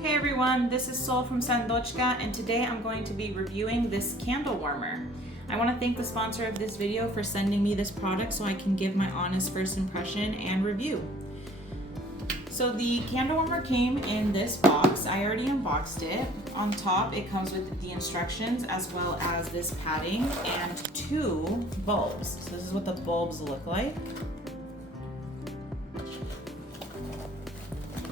Hey everyone, this is Sol from Sandoczka, and today I'm going to be reviewing this candle warmer. I want to thank the sponsor of this video for sending me this product so I can give my honest first impression and review. So the candle warmer came in this box. I already unboxed it. On top it comes with the instructions as well as this padding and 2 bulbs. So this is what the bulbs look like.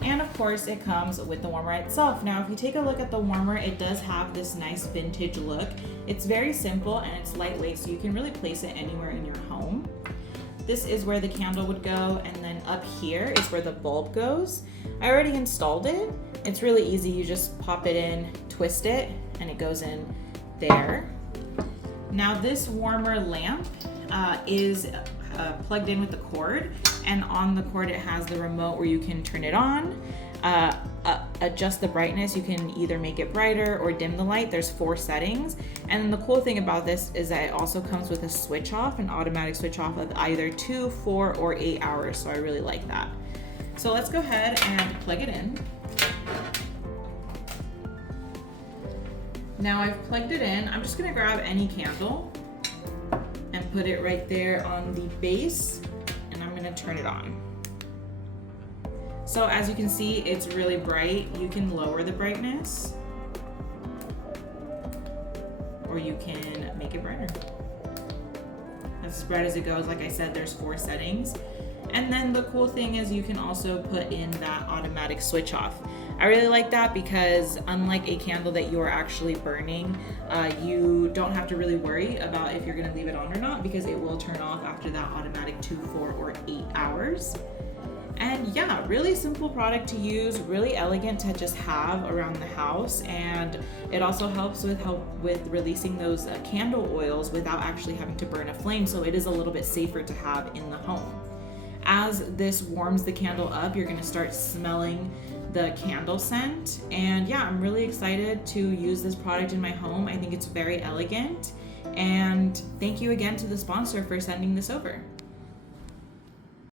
And of course it comes with the warmer itself. Now if you take a look at the warmer, it does have this nice vintage look. It's very simple and it's lightweight, so you can really place it anywhere in your home. This is where the candle would go, and then up here is where the bulb goes. I already installed it. It's really easy. You just pop it in, twist it, and it goes in there. Now this warmer lamp is plugged in with the cord, and on the cord it has the remote where you can turn it on, adjust the brightness. You can either make it brighter or dim the light. There's 4 settings. And then the cool thing about this is that it also comes with a switch off, an automatic switch off of either 2, 4, or 8 hours. So I really like that. So let's go ahead and plug it in. Now I've plugged it in. I'm just gonna grab any candle and put it right there on the base, and I'm gonna turn it on. So as you can see, it's really bright. You can lower the brightness, or you can make it brighter. As bright as it goes. Like I said, there's 4 settings. And then the cool thing is you can also put in that automatic switch off. I really like that because unlike a candle that you're actually burning, you don't have to really worry about if you're gonna leave it on or not, because it will turn off after that automatic 2, 4, or 8 hours. And yeah, really simple product to use, really elegant to just have around the house, and it also helps with releasing those candle oils without actually having to burn a flame, so it is a little bit safer to have in the home. As this warms the candle up, you're gonna start smelling the candle scent, and yeah, I'm really excited to use this product in my home. I think it's very elegant, and thank you again to the sponsor for sending this over.